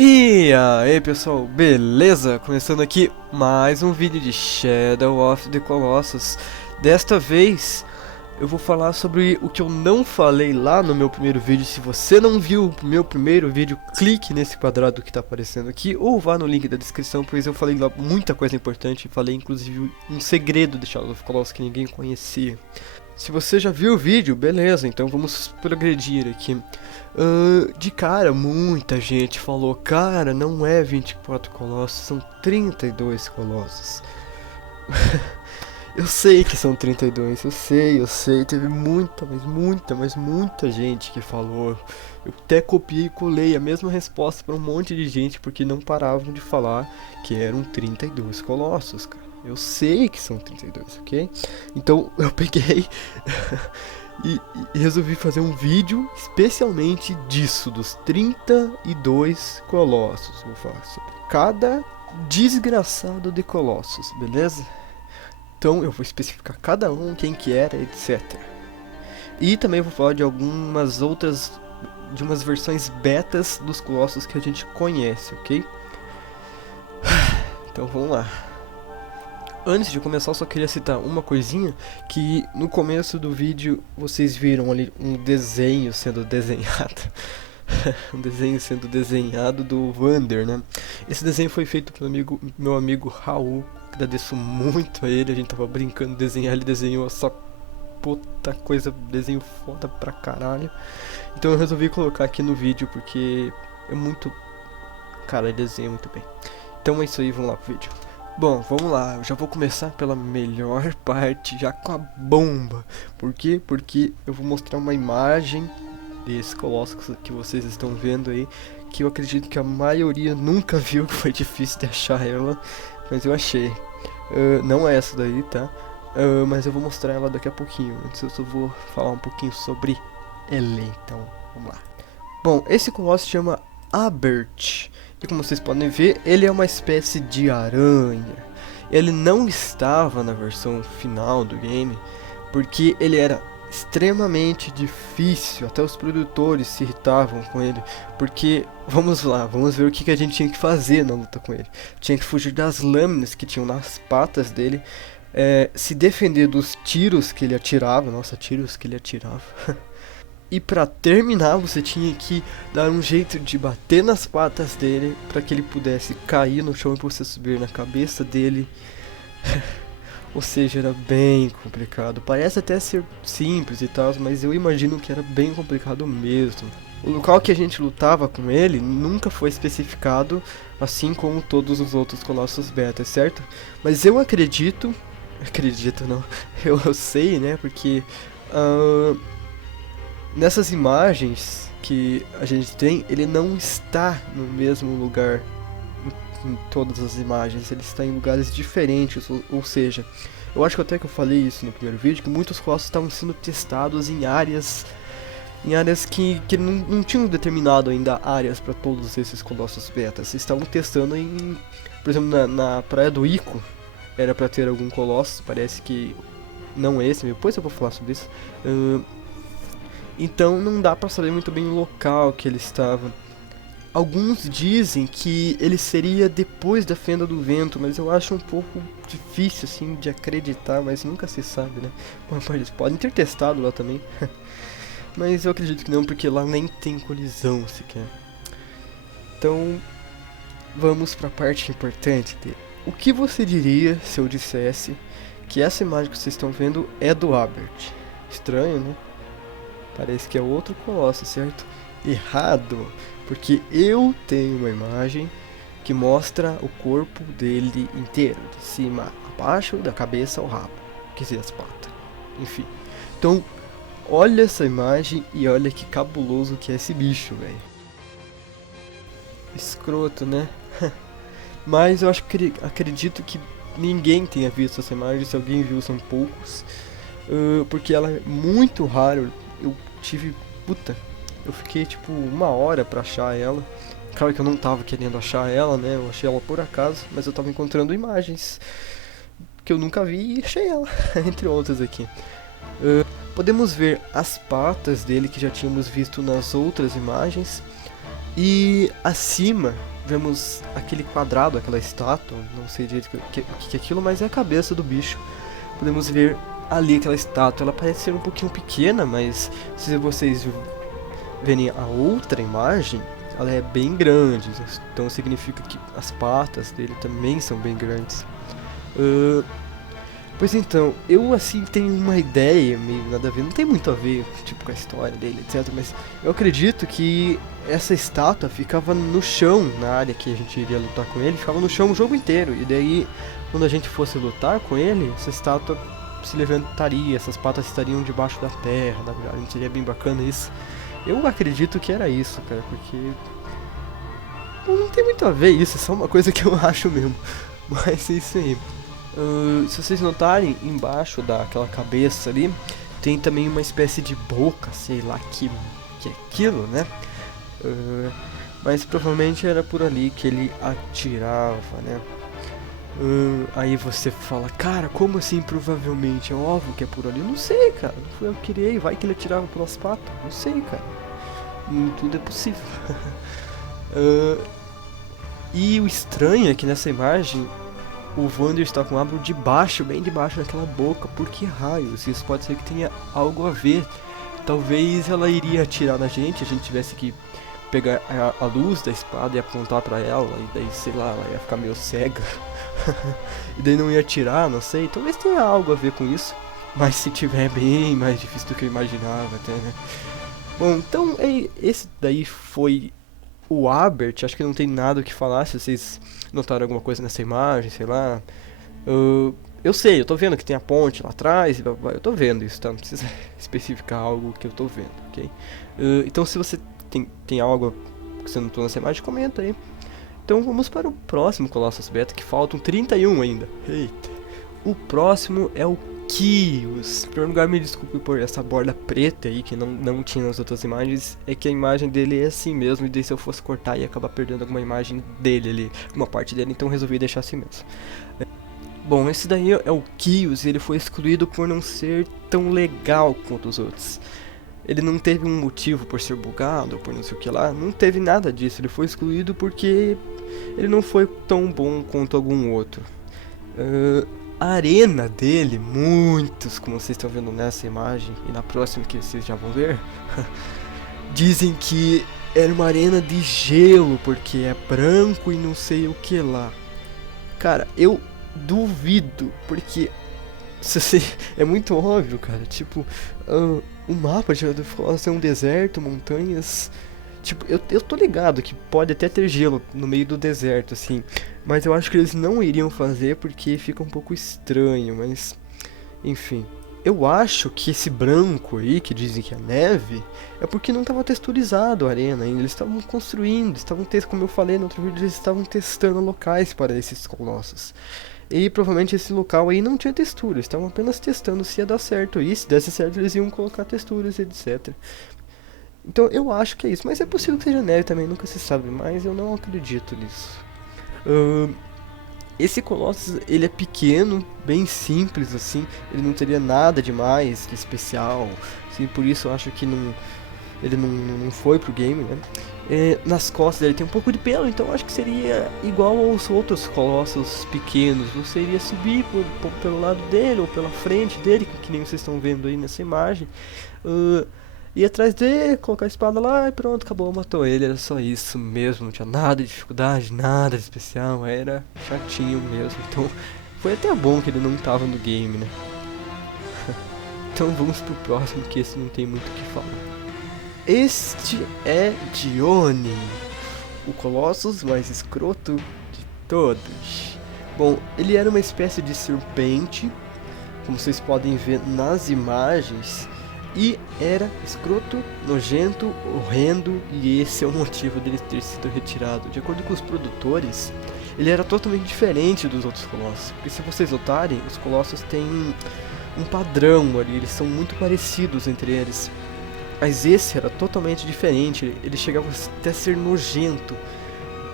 E aí pessoal, beleza? Começando aqui mais um vídeo de Shadow of the Colossus. Desta vez eu vou falar sobre o que eu não falei lá no meu primeiro vídeo. Se você não viu o meu primeiro vídeo, clique nesse quadrado que está aparecendo aqui ou vá no link da descrição, pois eu falei lá muita coisa importante. Falei inclusive um segredo de Shadow of the Colossus que ninguém conhecia. Se você já viu o vídeo, beleza, então vamos progredir aqui. De cara, muita gente falou, cara, não é 24 colossos, são 32 colossos. Eu sei que são 32, eu sei, teve mas muita gente que falou. Eu até copiei e colei a mesma resposta para um monte de gente, porque não paravam de falar que eram 32 colossos, cara. Eu sei que são 32, ok? Então eu peguei e resolvi fazer um vídeo especialmente disso, dos 32 colossos. Vou falar sobre cada desgraçado de colossos, beleza? Então eu vou especificar cada um, quem que era, etc. E também vou falar de algumas outras, de umas versões betas dos colossos que a gente conhece, ok? Então vamos lá. Antes de começar, eu só queria citar uma coisinha, que no começo do vídeo vocês viram ali um desenho sendo desenhado. Um desenho sendo desenhado do Vander, né? Esse desenho foi feito pelo meu amigo Raul. Agradeço muito a ele, a gente tava brincando de desenhar, ele desenhou essa puta coisa, desenho foda pra caralho. Então eu resolvi colocar aqui no vídeo porque é muito... Cara, ele desenha muito bem. Então é isso aí, vamos lá pro vídeo. Bom, vamos lá, eu já vou começar pela melhor parte, já com a bomba. Por quê? Porque eu vou mostrar uma imagem desse colosso que vocês estão vendo aí, que eu acredito que a maioria nunca viu, que foi difícil de achar ela, mas eu achei. Não é essa daí, tá? Mas eu vou mostrar ela daqui a pouquinho. Antes eu só vou falar um pouquinho sobre ela, então vamos lá. Bom, esse colosso se chama Abert. E como vocês podem ver, ele é uma espécie de aranha. Ele não estava na versão final do game, porque ele era extremamente difícil. Até os produtores se irritavam com ele, porque, vamos lá, vamos ver o que a gente tinha que fazer na luta com ele. Tinha que fugir das lâminas que tinham nas patas dele, se defender dos tiros que ele atirava. Nossa, tiros que ele atirava. E pra terminar, você tinha que dar um jeito de bater nas patas dele para que ele pudesse cair no chão e você subir na cabeça dele. Ou seja, era bem complicado. Parece até ser simples e tal, mas eu imagino que era bem complicado mesmo. O local que a gente lutava com ele nunca foi especificado, assim como todos os outros colossos beta, certo? Mas eu acredito não, eu sei, né, porque... nessas imagens que a gente tem, ele não está no mesmo lugar em todas as imagens, ele está em lugares diferentes, ou seja, eu acho que até que eu falei isso no primeiro vídeo, que muitos colossos estavam sendo testados em áreas que não tinham determinado ainda áreas para todos esses colossos betas. Estavam testando em, por exemplo, na praia do Ico, era para ter algum colosso, parece que não esse, depois eu vou falar sobre isso. Então não dá pra saber muito bem o local que ele estava. Alguns dizem que ele seria depois da Fenda do Vento, mas eu acho um pouco difícil assim de acreditar, mas nunca se sabe, né? Bom, eles podem ter testado lá também. Mas eu acredito que não, porque lá nem tem colisão sequer. Então, vamos pra parte importante dele. O que você diria se eu dissesse que essa imagem que vocês estão vendo é do Abert? Estranho, né? Parece que é outro colosso, certo? Errado, porque eu tenho uma imagem que mostra o corpo dele inteiro, de cima a baixo, da cabeça ao rabo, quer dizer, as patas, enfim. Então, olha essa imagem e olha que cabuloso que é esse bicho, velho. Escroto, né? Mas eu acredito que ninguém tenha visto essa imagem, se alguém viu são poucos, porque ela é muito rara. Eu tive... eu fiquei tipo 1 hora pra achar ela. Claro que eu não tava querendo achar ela, né? Eu achei ela por acaso, mas eu tava encontrando imagens que eu nunca vi e achei ela, entre outras aqui. Podemos ver as patas dele que já tínhamos visto nas outras imagens. E acima vemos aquele quadrado, aquela estátua, não sei direito o que é aquilo, mas é a cabeça do bicho. Podemos ver ali aquela estátua, ela parece ser um pouquinho pequena, mas se vocês verem a outra imagem, ela é bem grande, então significa que as patas dele também são bem grandes. Pois então, eu assim tenho uma ideia meio nada a ver, não tem muito a ver tipo com a história dele, etc. Mas eu acredito que essa estátua ficava no chão, na área que a gente iria lutar com ele, ficava no chão o jogo inteiro. E daí, quando a gente fosse lutar com ele, essa estátua se levantaria, essas patas estariam debaixo da terra, na verdade, seria bem bacana isso. Eu acredito que era isso, cara, porque não tem muito a ver isso, é só uma coisa que eu acho mesmo. Mas é isso aí. Se vocês notarem, embaixo daquela cabeça ali, tem também uma espécie de boca, sei lá que é aquilo, né? Mas provavelmente era por ali que ele atirava, né? Aí você fala, cara, como assim provavelmente? É óbvio que é por ali. Não sei, cara, não fui eu que criei, vai que ele atirava pelas patas. Não sei, cara. Tudo é possível. E o estranho é que nessa imagem o Vander está com o Abro debaixo, bem debaixo daquela boca. Por que raios? Isso pode ser que tenha algo a ver. Talvez ela iria atirar na gente, a gente tivesse que pegar a luz da espada e apontar pra ela, e daí, sei lá, ela ia ficar meio cega. E daí não ia atirar, não sei. Talvez tenha algo a ver com isso. Mas se tiver, é bem mais difícil do que eu imaginava até, né? Bom, então esse daí foi o Abert. Acho que não tem nada o que falar. Se vocês notaram alguma coisa nessa imagem, sei lá. Eu sei, eu tô vendo que tem a ponte lá atrás. Eu tô vendo isso, tá? Não precisa especificar algo que eu tô vendo, ok? Então se você tem algo que você notou nessa imagem, comenta aí. Então vamos para o próximo Colossus Beta, que faltam 31 ainda. Eita. O próximo é o Kios. Em primeiro lugar, me desculpe por essa borda preta aí que não tinha nas outras imagens. É que a imagem dele é assim mesmo, e daí se eu fosse cortar ia acabar perdendo alguma imagem dele ali, uma parte dele, então resolvi deixar assim mesmo. Bom, esse daí é o Kios, e ele foi excluído por não ser tão legal quanto os outros. Ele não teve um motivo por ser bugado, ou por não sei o que lá, não teve nada disso. Ele foi excluído porque ele não foi tão bom quanto algum outro. A arena dele, muitos, como vocês estão vendo nessa imagem e na próxima que vocês já vão ver, dizem que era uma arena de gelo porque é branco e não sei o que lá. Cara, eu duvido, porque é muito óbvio, cara. Tipo, o mapa de Elder Scrolls é um deserto, montanhas. Tipo, eu tô ligado que pode até ter gelo no meio do deserto, assim. Mas eu acho que eles não iriam fazer porque fica um pouco estranho, mas... Enfim. Eu acho que esse branco aí, que dizem que é neve, é porque não estava texturizado a arena ainda. Eles estavam construindo, como eu falei no outro vídeo, eles estavam testando locais para esses colossos. E provavelmente esse local aí não tinha textura, eles estavam apenas testando se ia dar certo. E se desse certo eles iam colocar texturas, etc. Então eu acho que é isso, mas é possível que seja neve também, nunca se sabe, mas eu não acredito nisso. Esse Colossus, ele é pequeno, bem simples assim, ele não teria nada demais, de especial, assim, por isso eu acho que ele não foi pro game, né? Nas costas dele tem um pouco de pelo, então eu acho que seria igual aos outros colossos pequenos. Você iria subir pelo lado dele ou pela frente dele, que nem vocês estão vendo aí nessa imagem. Ir atrás dele, colocar a espada lá e pronto, acabou, matou ele. Era só isso mesmo, não tinha nada de dificuldade, nada de especial, era chatinho mesmo. Então foi até bom que ele não tava no game, né? Então vamos pro próximo, que esse não tem muito o que falar. Este é Dione, o Colossus mais escroto de todos. Bom, ele era uma espécie de serpente, como vocês podem ver nas imagens, e era escroto, nojento, horrendo, e esse é o motivo dele ter sido retirado. De acordo com os produtores, ele era totalmente diferente dos outros Colossos, porque se vocês notarem, os Colossos têm um padrão ali, eles são muito parecidos entre eles. Mas esse era totalmente diferente, ele chegava até a ser nojento.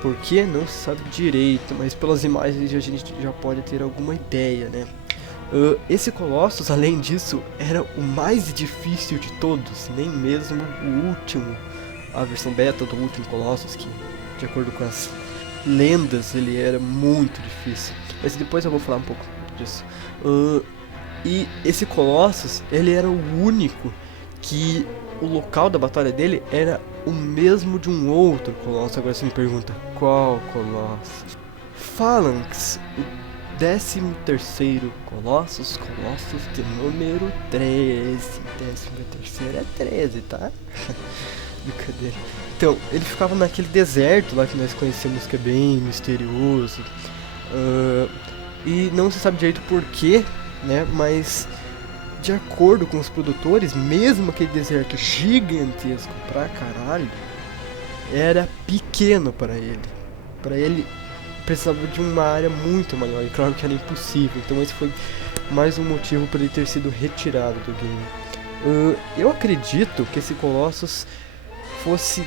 Por que? Não se sabe direito, mas pelas imagens a gente já pode ter alguma ideia, né? Esse Colossus, além disso, era o mais difícil de todos, nem mesmo o último a versão beta do último Colossus, que de acordo com as lendas ele era muito difícil. Mas depois eu vou falar um pouco disso. E esse Colossus, ele era o único que o local da batalha dele era o mesmo de um outro Colossus. Agora você me pergunta, qual Colossus? Phalanx, o 13º Colossus de número 13. 13º é 13, tá? Brincadeira. Então, ele ficava naquele deserto lá que nós conhecemos, que é bem misterioso. E não se sabe direito porquê, né? Mas, de acordo com os produtores, mesmo aquele deserto gigantesco pra caralho, era pequeno para ele. Para ele, precisava de uma área muito maior, e claro que era impossível. Então esse foi mais um motivo para ele ter sido retirado do game. Eu acredito que esse Colossus fosse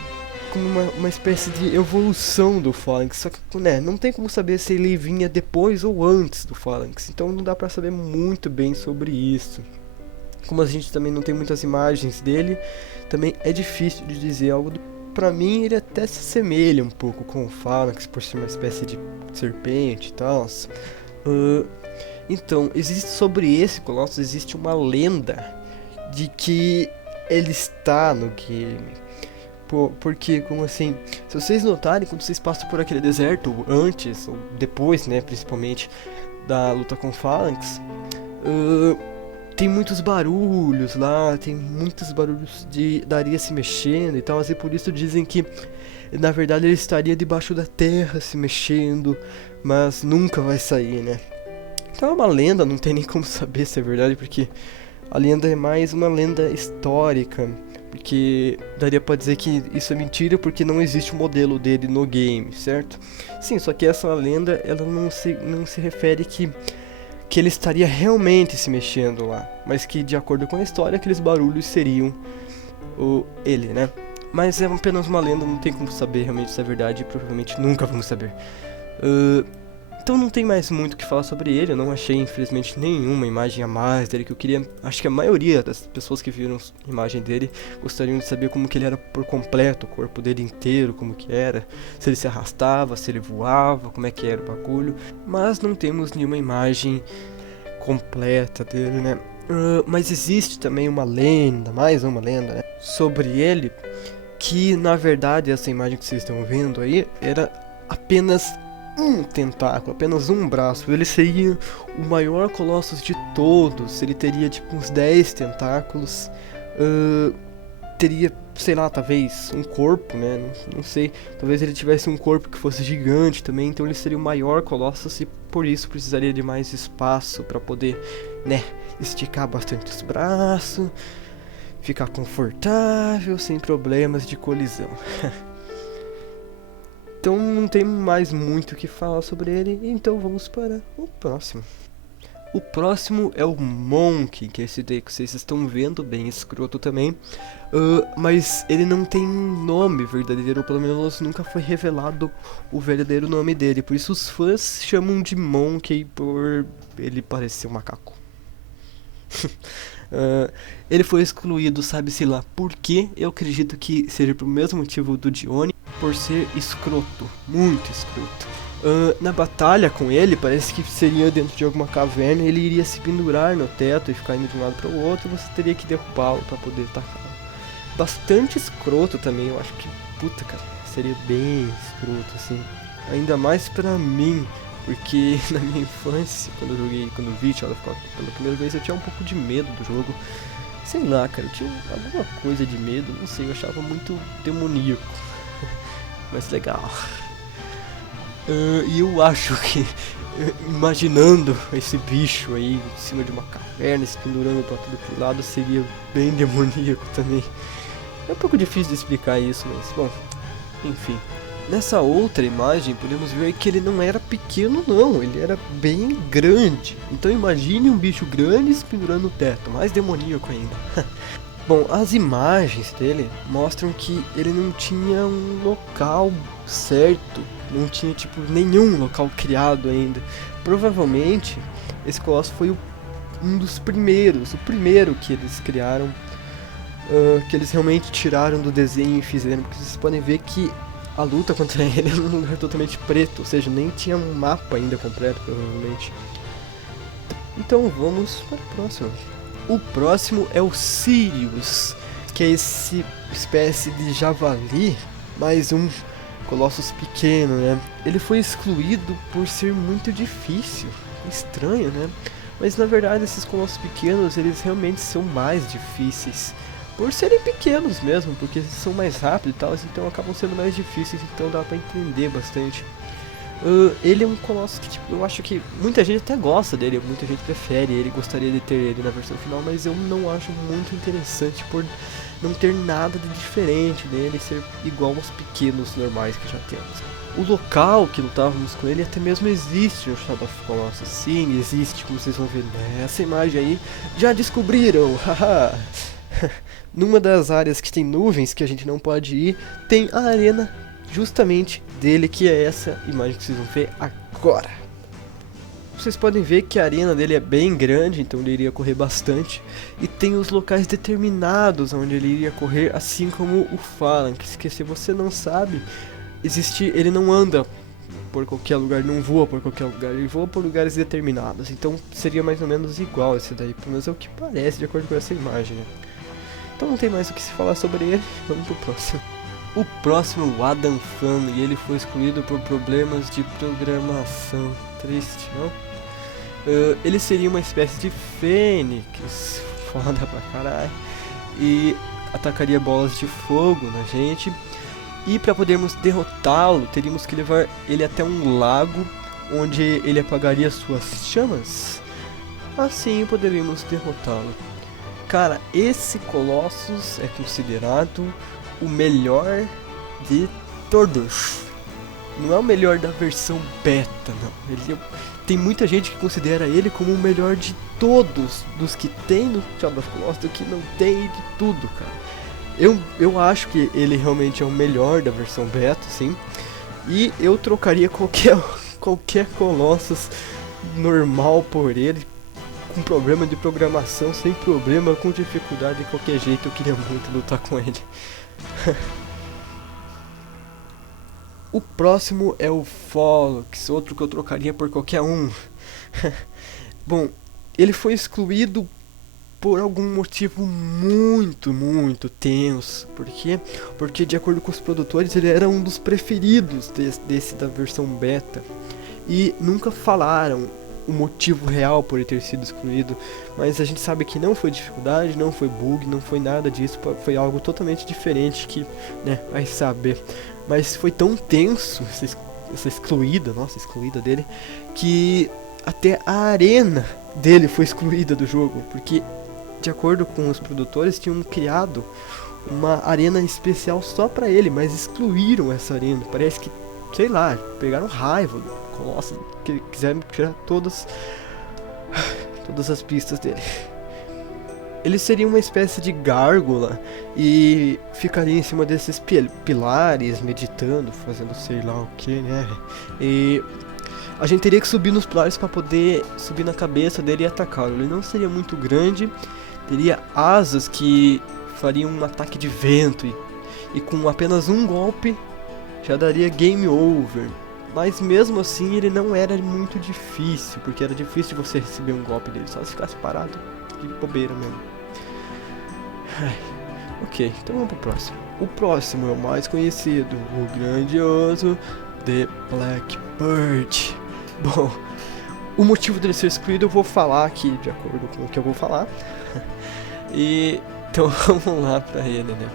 como uma espécie de evolução do Phalanx, só que, né, não tem como saber se ele vinha depois ou antes do Phalanx, então não dá pra saber muito bem sobre isso. Como a gente também não tem muitas imagens dele, também é difícil de dizer algo. Pra mim ele até se assemelha um pouco com o Phalanx, por ser uma espécie de serpente e tal. Então, sobre esse Colossus existe uma lenda de que ele está no game. Porque, como assim, se vocês notarem, quando vocês passam por aquele deserto, antes ou depois, né, principalmente da luta com Phalanx, tem muitos barulhos lá, tem muitos barulhos da areia se mexendo e tal, e por isso dizem que, na verdade, ele estaria debaixo da terra se mexendo, mas nunca vai sair, né? Então é uma lenda, não tem nem como saber se é verdade, porque a lenda é mais uma lenda histórica. Porque daria pra dizer que isso é mentira porque não existe o modelo dele no game, certo? Sim, só que essa lenda, ela não se refere que ele estaria realmente se mexendo lá, mas que, de acordo com a história, aqueles barulhos seriam ele, né? Mas é apenas uma lenda, não tem como saber realmente se é verdade, e provavelmente nunca vamos saber. Então não tem mais muito o que falar sobre ele. Eu não achei, infelizmente, nenhuma imagem a mais dele que eu queria. Acho que a maioria das pessoas que viram a imagem dele gostariam de saber como que ele era por completo, o corpo dele inteiro, como que era, se ele se arrastava, se ele voava, como é que era o bagulho. Mas não temos nenhuma imagem completa dele, né? Mas existe também uma lenda, mais uma lenda, né, sobre ele, que na verdade essa imagem que vocês estão vendo aí era apenas um tentáculo, apenas um braço. Ele seria o maior Colossus de todos. Ele teria tipo uns 10 tentáculos. Teria, sei lá, talvez um corpo, né? Não sei. Talvez ele tivesse um corpo que fosse gigante também. Então ele seria o maior Colossus e por isso precisaria de mais espaço para poder, né, esticar bastante os braços, ficar confortável, sem problemas de colisão. Então não tem mais muito o que falar sobre ele, então vamos para o próximo. O próximo é o Monk, que é esse daí que vocês estão vendo, bem escroto também. Mas ele não tem um nome verdadeiro, ou pelo menos nunca foi revelado o verdadeiro nome dele. Por isso os fãs chamam de Monk por ele parecer um macaco. Ele foi excluído, sabe-se lá por quê. Eu acredito que seja pelo mesmo motivo do Dione, por ser escroto, muito escroto. Na batalha com ele, parece que seria dentro de alguma caverna. Ele iria se pendurar no teto e ficar indo de um lado para o outro, e você teria que derrubá-lo para poder atacar. Bastante escroto também, eu acho que, puta cara, seria bem escroto assim. Ainda mais pra mim, porque na minha infância, quando eu vi Shadow of Colossus pela primeira vez, eu tinha um pouco de medo do jogo. Sei lá, cara, eu tinha alguma coisa de medo, não sei, eu achava muito demoníaco. Mas legal. E eu acho que, imaginando esse bicho aí em cima de uma caverna, se pendurando pra todo que lado, seria bem demoníaco também. É um pouco difícil de explicar isso, mas bom, enfim. Nessa outra imagem podemos ver que ele não era pequeno não, ele era bem grande. Então imagine um bicho grande se pendurando no teto, mais demoníaco ainda. Bom, as imagens dele mostram que ele não tinha um local certo, não tinha tipo nenhum local criado ainda. Provavelmente esse Colossus foi um dos primeiros, o primeiro que eles criaram que eles realmente tiraram do desenho e fizeram, porque vocês podem ver que a luta contra ele é num lugar totalmente preto, ou seja, nem tinha um mapa ainda completo, provavelmente. Então vamos para o próximo. O próximo é o Sirius, que é esse espécie de javali, mais um Colossus pequeno, né? Ele foi excluído por ser muito difícil, estranho, né? Mas na verdade esses colossos pequenos, eles realmente são mais difíceis, por serem pequenos mesmo, porque eles são mais rápidos e tal, então acabam sendo mais difíceis, então dá pra entender bastante. Ele é um colosso que, tipo, eu acho que muita gente até gosta dele, muita gente prefere ele, gostaria de ter ele na versão final, mas eu não acho muito interessante por não ter nada de diferente nele, ser igual aos pequenos normais que já temos. O local que lutávamos com ele até mesmo existe no Shadow of Colossus, sim, existe, como vocês vão ver nessa imagem aí, já descobriram, haha! Numa das áreas que tem nuvens que a gente não pode ir, tem a arena justamente dele, que é essa imagem que vocês vão ver agora. Vocês podem ver que a arena dele é bem grande, então ele iria correr bastante. E tem os locais determinados onde ele iria correr, assim como o Phalanx, que se você não sabe, ele não anda por qualquer lugar, não voa por qualquer lugar, ele voa por lugares determinados. Então seria mais ou menos igual esse daí, pelo menos é o que parece de acordo com essa imagem, né? Então não tem mais o que se falar sobre ele, vamos pro próximo. O próximo é o Adam Fan, e ele foi excluído por problemas de programação. Triste, não? Ele seria uma espécie de fênix, foda pra caralho, e atacaria bolas de fogo na gente. E para podermos derrotá-lo, teríamos que levar ele até um lago, onde ele apagaria suas chamas. Assim poderíamos derrotá-lo. Cara, esse Colossus é considerado o melhor de todos. Não é o melhor da versão beta, não. Tem muita gente que considera ele como o melhor de todos, dos que tem no Shadow of Colossus, do que não tem, de tudo, cara. Eu acho que ele realmente é o melhor da versão beta, sim. E eu trocaria qualquer Colossus normal por ele, com problema de programação, sem problema, com dificuldade, de qualquer jeito. Eu queria muito lutar com ele. O próximo é o Phalanx, outro que eu trocaria por qualquer um. Bom, ele foi excluído por algum motivo muito tenso. Por quê? Porque de acordo com os produtores ele era um dos preferidos desse da versão beta. E nunca falaram o motivo real por ele ter sido excluído, mas a gente sabe que não foi dificuldade, não foi bug, não foi nada disso, foi algo totalmente diferente que, né, vai saber. Mas foi tão tenso essa excluída dele, que até a arena dele foi excluída do jogo, porque de acordo com os produtores tinham criado uma arena especial só pra ele, mas excluíram essa arena. Parece que, sei lá, pegaram raiva do Colossus, que quiseram tirar todas as pistas dele. Ele seria uma espécie de gárgula e ficaria em cima desses pilares, meditando, fazendo sei lá o que, né? E a gente teria que subir nos pilares para poder subir na cabeça dele e atacá-lo. Ele não seria muito grande, teria asas que fariam um ataque de vento e com apenas um golpe já daria game over. Mas mesmo assim ele não era muito difícil, porque era difícil de você receber um golpe dele, só se ficasse parado de bobeira mesmo. Ok, então vamos pro próximo. O próximo é o mais conhecido, o grandioso The Blackbird. Bom, o motivo dele ser excluído eu vou falar aqui de acordo com o que eu vou falar. E então vamos lá pra ele, né?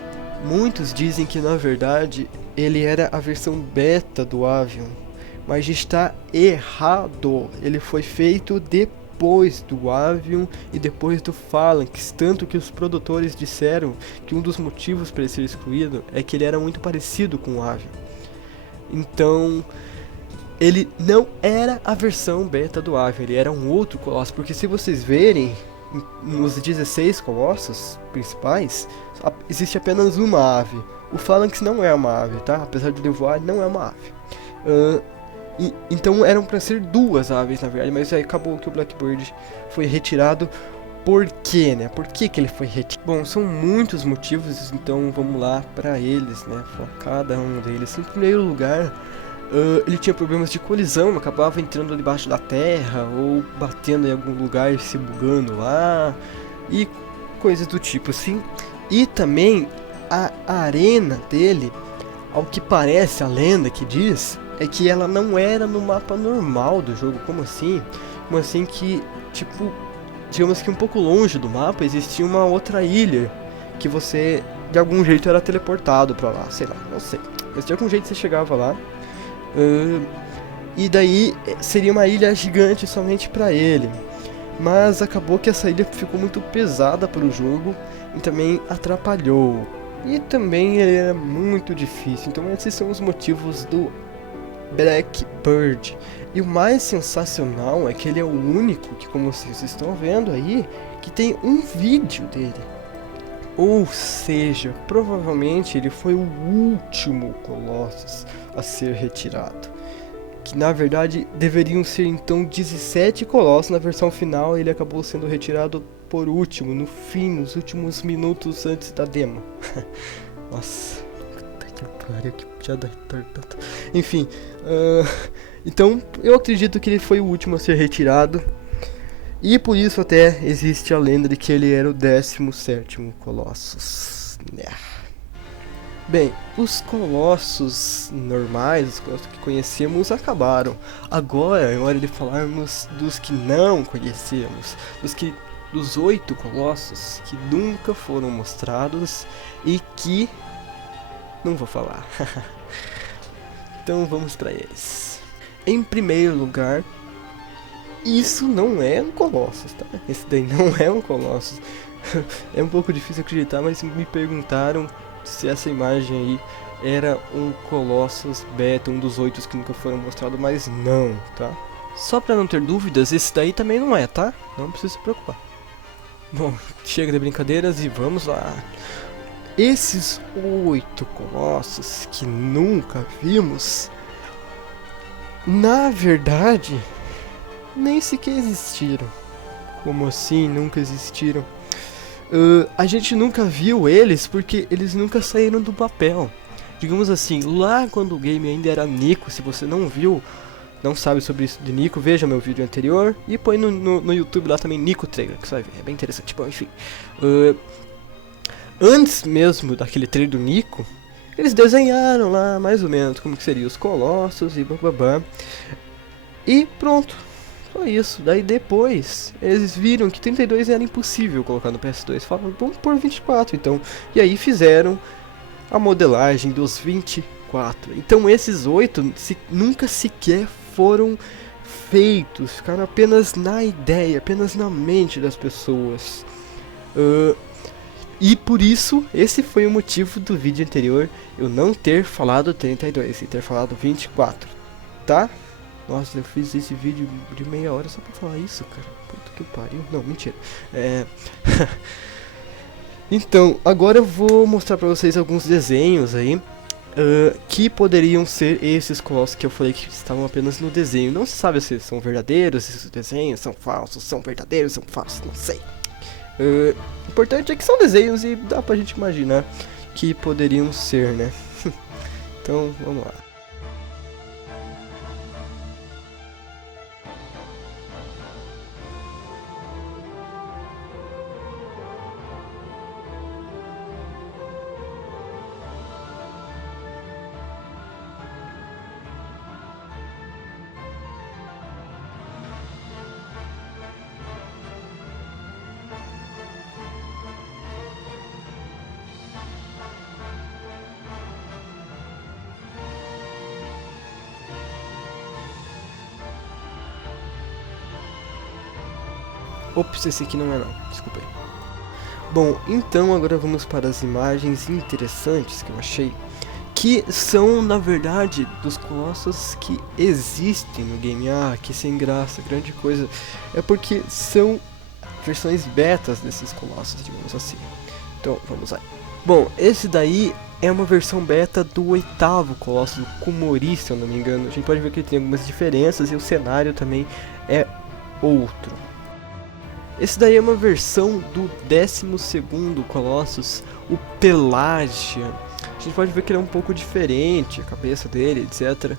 Muitos dizem que na verdade ele era a versão beta do Avion, mas está errado. Ele foi feito depois do Avion e depois do Phalanx, tanto que os produtores disseram que um dos motivos para ele ser excluído é que ele era muito parecido com o Avion. Então ele não era a versão beta do Avion, ele era um outro colosso, porque se vocês verem nos 16 colossos principais, existe apenas uma ave. O Phalanx não é uma ave, tá? Apesar de ele voar, não é uma ave. Então eram para ser duas aves, na verdade, mas aí acabou que o Blackbird foi retirado por quê, né? Por que ele foi retirado? Bom, são muitos motivos, então vamos lá para eles, né? Para cada um deles. Em primeiro lugar, ele tinha problemas de colisão, acabava entrando debaixo da terra ou batendo em algum lugar e se bugando lá e coisas do tipo assim. E também a arena dele, ao que parece, a lenda que diz, é que ela não era no mapa normal do jogo. Como assim? Como assim que, tipo, digamos que um pouco longe do mapa existia uma outra ilha que você de algum jeito era teleportado pra lá, sei lá, não sei. Mas de algum jeito você chegava lá. E daí seria uma ilha gigante somente pra ele. Mas acabou que essa ilha ficou muito pesada para o jogo e também atrapalhou. E também ele era muito difícil. Então esses são os motivos do Blackbird. E o mais sensacional é que ele é o único que, como vocês estão vendo aí, que tem um vídeo dele. Ou seja, provavelmente ele foi o último Colossus a ser retirado. Que na verdade deveriam ser então 17 Colossus. Na versão final ele acabou sendo retirado por último, no fim, nos últimos minutos antes da demo. Nossa, que piada retardada. Enfim, então eu acredito que ele foi o último a ser retirado. E por isso até existe a lenda de que ele era o 17º Colossus. Bem, os Colossus normais, os Colossus que conhecemos, acabaram. Agora é hora de falarmos dos que não conhecemos. Dos 8 Colossus que nunca foram mostrados e que... não vou falar. Então vamos para eles. Em primeiro lugar... isso não é um Colossus, tá? Esse daí não é um Colossus. É um pouco difícil acreditar, mas me perguntaram se essa imagem aí era um Colossus Beta, um dos 8 que nunca foram mostrados, mas não, tá? Só pra não ter dúvidas, esse daí também não é, tá? Não precisa se preocupar. Bom, chega de brincadeiras e vamos lá. Esses 8 Colossus que nunca vimos, na verdade... nem sequer existiram. Como assim nunca existiram? A gente nunca viu eles porque eles nunca saíram do papel. Digamos assim, lá quando o game ainda era Nico, se você não viu, não sabe sobre isso de Nico, veja meu vídeo anterior e põe no YouTube lá também Nico Trailer, que você vai ver, é bem interessante. Bom, enfim, antes mesmo daquele trailer do Nico, eles desenharam lá mais ou menos como que seriam os Colossus e bababá. E pronto. Só isso, daí depois eles viram que 32 era impossível colocar no PS2, falaram, vamos por 24 então, e aí fizeram a modelagem dos 24, então esses 8 nunca sequer foram feitos, ficaram apenas na ideia, apenas na mente das pessoas, e por isso, esse foi o motivo do vídeo anterior, eu não ter falado 32 e ter falado 24, tá? Nossa, eu fiz esse vídeo de meia hora só pra falar isso, cara. Puta que pariu. Não, mentira. Então, agora eu vou mostrar pra vocês alguns desenhos aí que poderiam ser esses Colossus que eu falei que estavam apenas no desenho. Não se sabe se são verdadeiros, se esses desenhos são falsos, são verdadeiros, são falsos, não sei. O importante é que são desenhos e dá pra gente imaginar que poderiam ser, né? Então, vamos lá. Ops, esse aqui não é não, desculpa aí. Bom, então agora vamos para as imagens interessantes que eu achei, que são na verdade dos Colossus que existem no game. Ah, que sem graça, grande coisa, é porque são versões betas desses Colossus, digamos assim. Então, vamos lá. Bom, esse daí é uma versão beta do 8º Colossus, do Kumori, se eu não me engano. A gente pode ver que ele tem algumas diferenças e o cenário também é outro. Esse daí é uma versão do 12º Colossus, o Pelagia. A gente pode ver que ele é um pouco diferente, a cabeça dele, etc.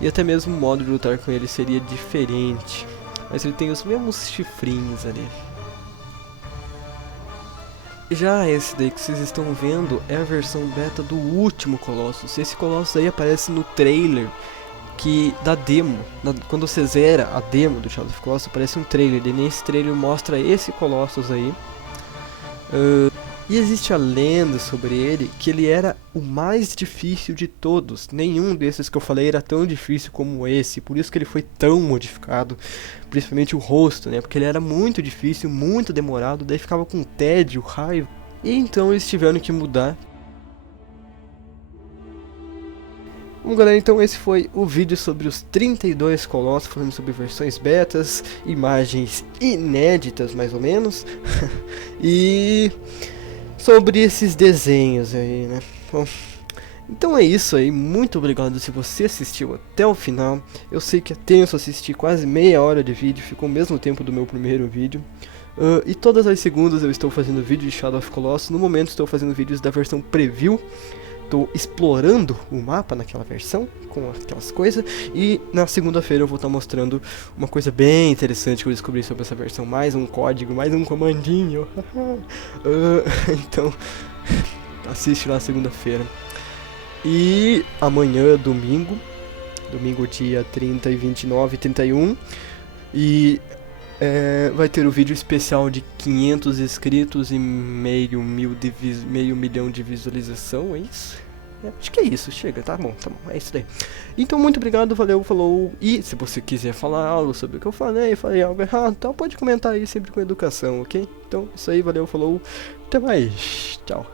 E até mesmo o modo de lutar com ele seria diferente. Mas ele tem os mesmos chifrinhos ali. Já esse daí que vocês estão vendo é a versão beta do último Colossus. Esse Colossus aí aparece no trailer da demo. Quando você zera a demo do Shadow of Colossus, aparece um trailer. E nesse trailer mostra esse Colossus aí. E existe a lenda sobre ele que ele era o mais difícil de todos. Nenhum desses que eu falei era tão difícil como esse. Por isso que ele foi tão modificado. Principalmente o rosto, né? Porque ele era muito difícil, muito demorado. Daí ficava com tédio, raiva. E então eles tiveram que mudar. Bom, galera, então esse foi o vídeo sobre os 32 Colossos, falando sobre versões betas, imagens inéditas mais ou menos, e sobre esses desenhos aí, né? Bom, então é isso aí, muito obrigado se você assistiu até o final. Eu sei que é tenso assistir quase meia hora de vídeo, ficou o mesmo tempo do meu primeiro vídeo. E todas as segundas eu estou fazendo vídeo de Shadow of Colossus. No momento estou fazendo vídeos da versão preview. Estou explorando o mapa naquela versão, com aquelas coisas, e na segunda-feira eu vou estar mostrando uma coisa bem interessante que eu descobri sobre essa versão, mais um código, mais um comandinho. Então, assiste lá segunda-feira. E amanhã, domingo dia 30 e 29 e 31, e vai ter o vídeo especial de 500 inscritos e meio milhão de visualização, é isso? Acho que é isso, chega, tá bom, é isso daí. Então muito obrigado, valeu, falou, e se você quiser falar algo sobre o que eu falei algo errado, então pode comentar aí sempre com educação, ok? Então isso aí, valeu, falou, até mais, tchau.